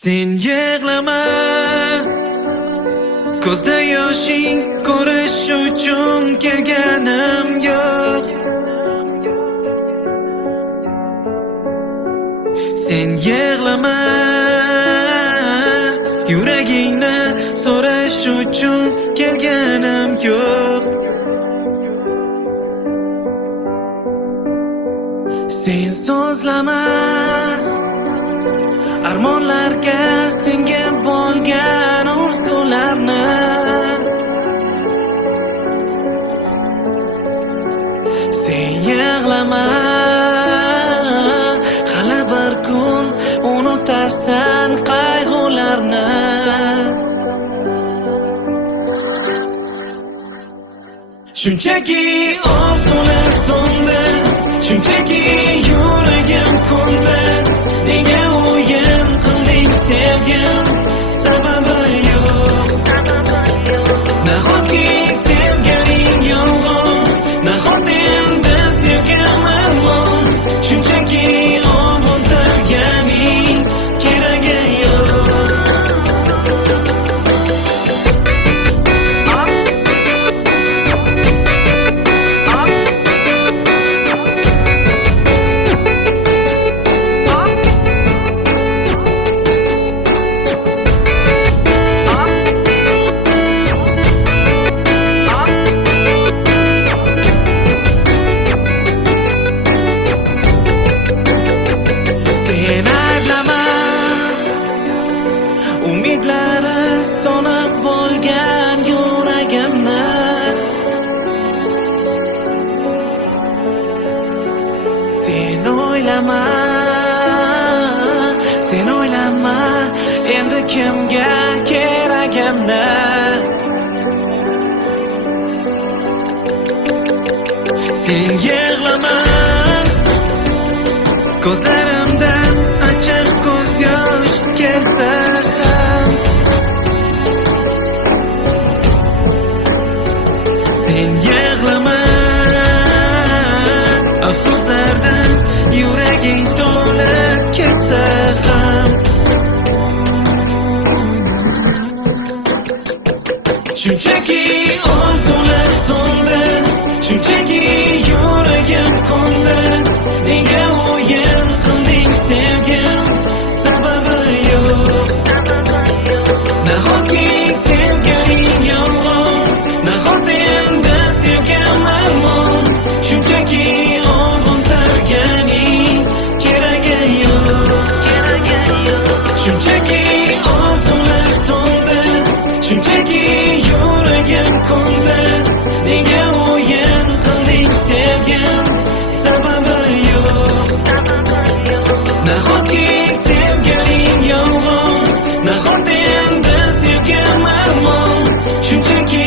Sen yig'lama, ko'zda yoshing ko'rish uchun kelganim yo'q. Sen yig'lama, yuragingni so'rash uchun kelganim yo'q. Sen so'zlama, armonlarga singib bo'lgan orzularni. Sen yig'lama, hali bir kun unutarsan qayg'ularni. Shunchaki orzular so'ndi, shunchaki yuragim ko'ndi. Nega o'yin qilding sevgim, sababi yo'q. Nahotki sevganing yolg'on, nahot endi sevgim armon. Shunchaki ovuntirganing keragi yo'q. Umidlari so'nib bo'lgan yuragimni. Sen o'ylama, sen o'ylama endi kimga keragimni. Sen yig'lama, ko'zlarimdan achchiq ko'z yosh kelsa ham. Sen yig'lama, afsuslardan yuraging to'lib ketsa ham. Shunchaki orzular so'ndi, shunchaki yuragim ko'ndi. Nega o'yin qilding sevgim, sababi yo'q. Nahotki sevganing yolg'on, nahot endi sevgim armon. Shunchaki ovuntirganing keragi yo'q. Shunchaki orzular so'ndi, shunchaki yuragim ko'ndi. Nega o'yin qilding sevgim, sababi yo'q. Nahotki sevganing yolg'on, nahot endi sevgim armon. Shunchaki